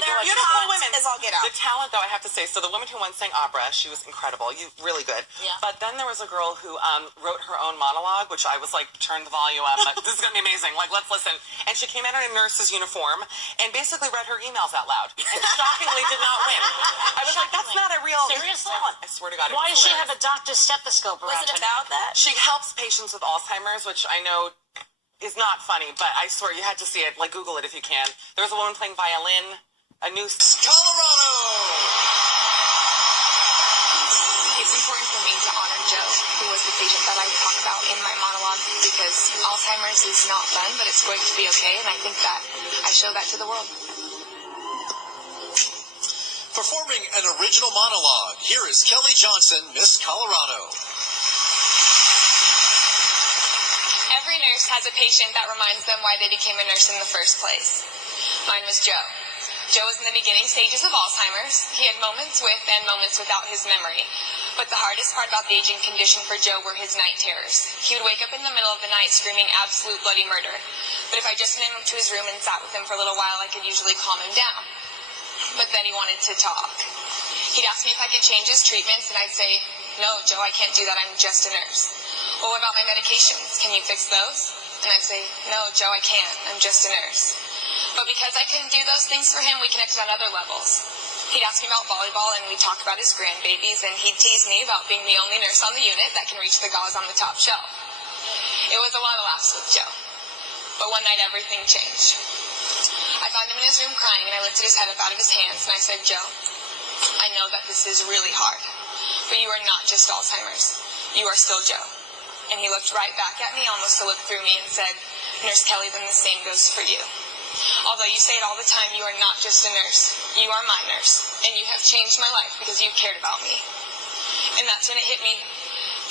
they're beautiful women. Is all get out. The talent, though, I have to say, so the woman who won sang opera, she was incredible. Really good. Yeah. But then there was a girl who wrote her own monologue, which I was like, turn the volume up. Like, this is going to be amazing. Like, let's listen. And she came out in a nurse's uniform and basically read her emails out loud. And shockingly did not win. I was like, that's not a real Seriously? talent. I swear to God. Why does she have a doctor's stethoscope around Was it about that? She helps patients with Alzheimer's, which I know is not funny, but I swear you had to see it. Like, Google it if you can. There was a woman playing violin, a new... Colorado! It's important for me to honor Joe, who was the patient that I talk about in my monologue, because Alzheimer's is not fun, but it's going to be okay, and I think that I show that to the world. Performing an original monologue, here is Kelly Johnson, Miss Colorado. Every nurse has a patient that reminds them why they became a nurse in the first place. Mine was Joe. Joe was in the beginning stages of Alzheimer's. He had moments with and moments without his memory. But the hardest part about the aging condition for Joe were his night terrors. He would wake up in the middle of the night screaming absolute bloody murder. But if I just went into his room and sat with him for a little while, I could usually calm him down. But then he wanted to talk. He'd ask me if I could change his treatments, and I'd say, no, Joe, I can't do that. I'm just a nurse. Well, what about my medications? Can you fix those? And I'd say, no, Joe, I can't. I'm just a nurse. But because I couldn't do those things for him, we connected on other levels. He'd ask me about volleyball, and we'd talk about his grandbabies, and he'd tease me about being the only nurse on the unit that can reach the gauze on the top shelf. It was a lot of laughs with Joe. But one night, everything changed. I found him in his room crying, and I lifted his head up out of his hands, and I said, Joe, I know that this is really hard, but you are not just Alzheimer's. You are still Joe. And he looked right back at me, almost to look through me, and said, Nurse Kelly, then the same goes for you. Although you say it all the time, you are not just a nurse. You are my nurse, and you have changed my life because you cared about me. And that's when it hit me.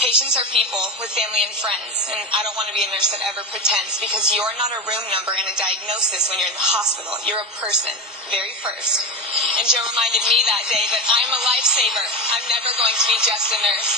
Patients are people with family and friends, and I don't want to be a nurse that ever pretends, because you're not a room number and a diagnosis when you're in the hospital. You're a person, very first. And Joe reminded me that day that I am a lifesaver. I'm never going to be just a nurse.